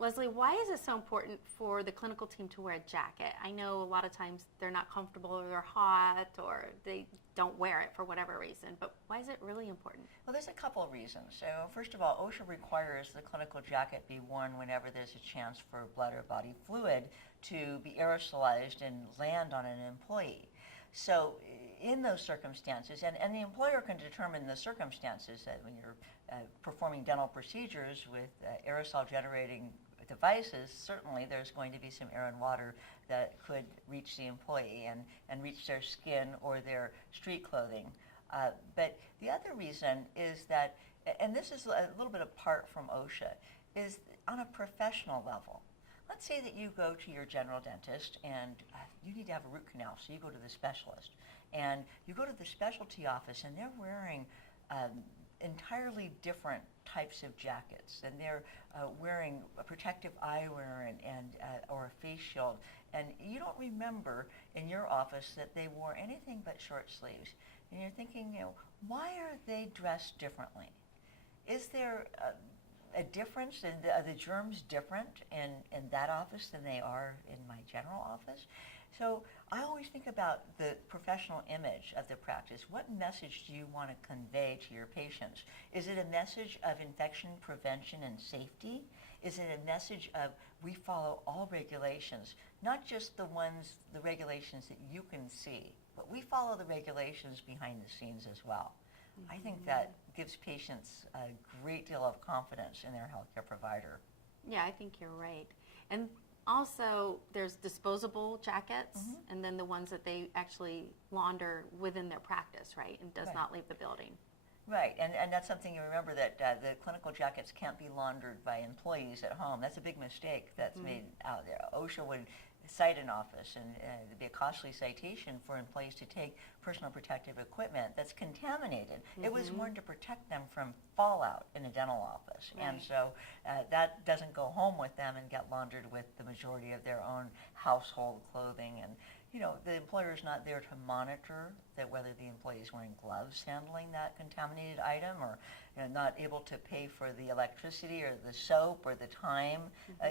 Leslie, why is it so important for the clinical team to wear a jacket? I know a lot of times they're not comfortable or they're hot or they don't wear it for whatever reason, but why is it really important? Well, there's a couple of reasons. So first of all, OSHA requires the clinical jacket be worn whenever there's a chance for blood or body fluid to be aerosolized and land on an employee. So in those circumstances, and the employer can determine the circumstances that when you're performing dental procedures with aerosol generating devices, certainly there's going to be some air and water that could reach the employee and reach their skin or their street clothing. But the other reason is that, and this is a little bit apart from OSHA, is on a professional level. Let's say that you go to your general dentist and you need to have a root canal, so you go to the specialist. And you go to the specialty office and they're wearing entirely different types of jackets, and they're wearing a protective eyewear and or a face shield, and you don't remember in your office that they wore anything but short sleeves, and you're thinking, why are they dressed differently? Is there a difference? Are the germs different in that office than they are in my general office? So I always think about the professional image of the practice. What message do you want to convey to your patients? Is it a message of infection prevention and safety? Is it a message of we follow all regulations, not just the regulations that you can see, but we follow the regulations behind the scenes as well? I think that gives patients a great deal of confidence in their healthcare provider. Yeah, I think you're right. And also, there's disposable jackets, and then the ones that they actually launder within their practice, right? And does not leave the building. Right, and that's something you remember, that the clinical jackets can't be laundered by employees at home. That's a big mistake that's made out there. OSHA would cite an office, and it'd be a costly citation for employees to take personal protective equipment that's contaminated. It was worn to protect them from fallout in a dental office, and so that doesn't go home with them and get laundered with the majority of their own household clothing. And the employer is not there to monitor that whether the employee is wearing gloves handling that contaminated item, or not able to pay for the electricity or the soap or the time.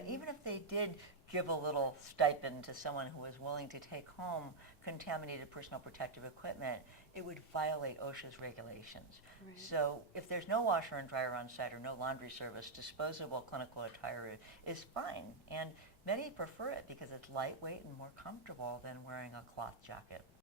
Even if they did give a little stipend to someone who was willing to take home contaminated personal protective equipment, it would violate OSHA's regulations. So if there's no washer and dryer on site or no laundry service, disposable clinical attire is fine. And many prefer it because it's lightweight and more comfortable than wearing a cloth jacket.